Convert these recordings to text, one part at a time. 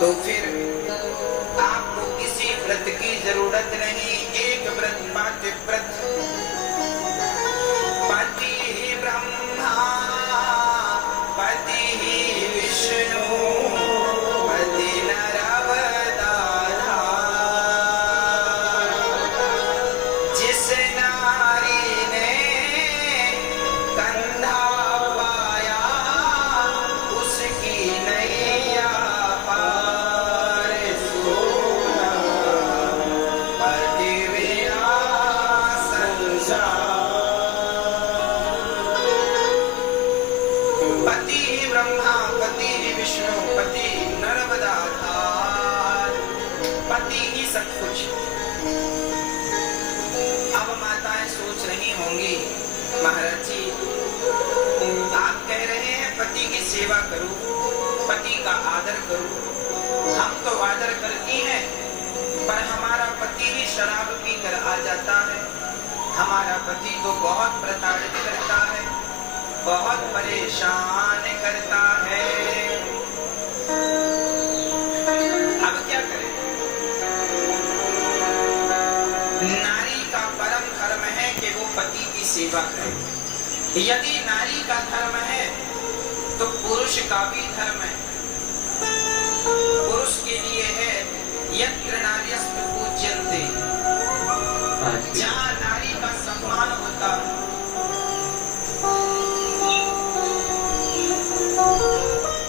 तो फिर आपको किसी व्रत की जरूरत नहीं। एक व्रत पातिव्रत, पति ही ब्रह्मा पति ही विष्णु पति नरवदारा। जिस नारी ने कंधा पाया उसकी नैया पार सोना पति बिना संसार। पति ब्रह्मा पति विष्णु पति नर्मदाधार, पति ही सब कुछ। अब माताएं सोच रही होंगी, महाराज जी आप कह रहे हैं पति की सेवा करो, पति का आदर करो। हम तो आदर करती हैं, पर हमारा पति ही शराब पीकर आ जाता है। हमारा पति तो बहुत प्रताड़ित करता है, बहुत परेशान करता है। अब क्या करें? नारी का परम धर्म है कि वो पति की सेवा करे। यदि नारी का धर्म है तो पुरुष का भी धर्म है। पुरुष के लिए है यत्र नार्यस्तु पूज्यन्ते, जहाँ नारी का सम्मान होता है,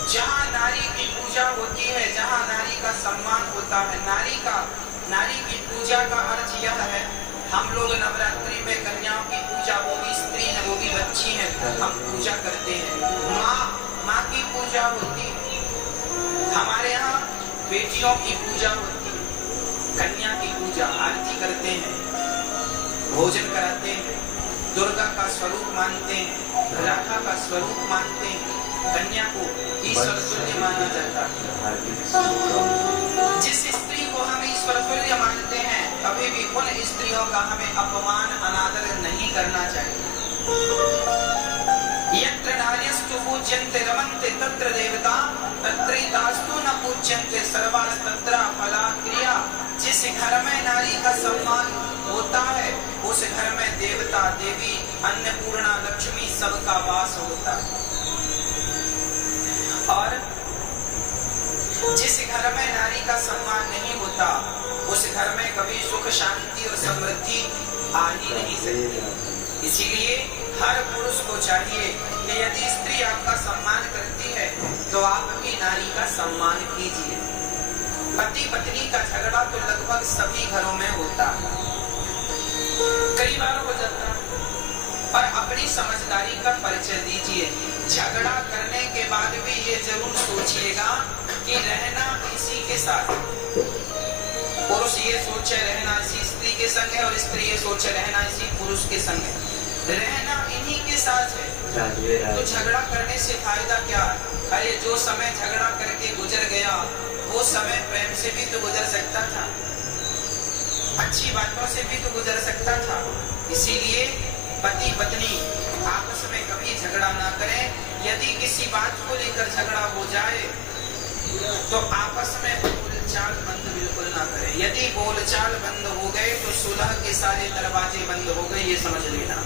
जहाँ नारी की पूजा होती है, जहाँ नारी का सम्मान होता है। नारी की पूजा का अर्थ यह है, हम लोग नवरात्रि में कन्याओं की पूजा, वो भी स्त्री है, वो भी बच्ची है, हम पूजा करते हैं। माँ की पूजा होती है। हमारे यहाँ बेटियों की पूजा होती है, कन्या की पूजा, आरती करते हैं, भोजन कराते हैं, दुर्गा का स्वरूप मानते हैं, राधा का स्वरूप मानते हैं। कन्या को ईश्वर तुल्य माना जाता है। जिस स्त्री को हम ईश्वर तुल्य मानते हैं, कभी भी उन स्त्रियों का हमें अपमान अनादर नहीं करना चाहिए। यत्र नार्यस्तु पूज्यन्ते रमन्ते तत्र देवता तत्रैतास्तु न पूज्यन्ते सर्वास्तत्र फला क्रिया। जिस घर में नारी का सम्मान होता है, उस घर में देवता देवी अन्नपूर्णा लक्ष्मी सबका वास होता है। और जिस घर में नारी का सम्मान नहीं होता, उस घर में कभी सुख शांति और समृद्धि आ ही नहीं सकती। इसीलिए हर पुरुष को चाहिए कि यदि स्त्री आपका सम्मान करती है तो आप भी नारी का सम्मान कीजिए। पति पत्नी का झगड़ा तो लगभग सभी घरों में होता है, कई बार हो जाता है, पर अपनी समझदारी का परिचय दीजिए। झगड़ा करने के बाद भी ये जरूर सोचिएगा कि रहना इसी के साथ। पुरुष ये सोचे रहना इसी स्त्री के संग है, और स्त्री ये सोचे रहना इसी पुरुष के संग है। रहना इन्हीं के साथ है, तो झगड़ा करने से फायदा क्या है? अरे जो समय झगड़ा करके गुजर गया, वो समय प्रेम से भी तो गुजर सकता था, अच्छी बातों से भी तो गुजर सकता था। इसीलिए पति पत्नी आपस में कभी झगड़ा ना करें। यदि किसी बात को लेकर झगड़ा हो जाए तो आपस में बोलचाल बंद बिल्कुल ना करें। यदि बोलचाल बंद हो गए तो सुलह के सारे दरवाजे बंद हो गए, ये समझ लेना।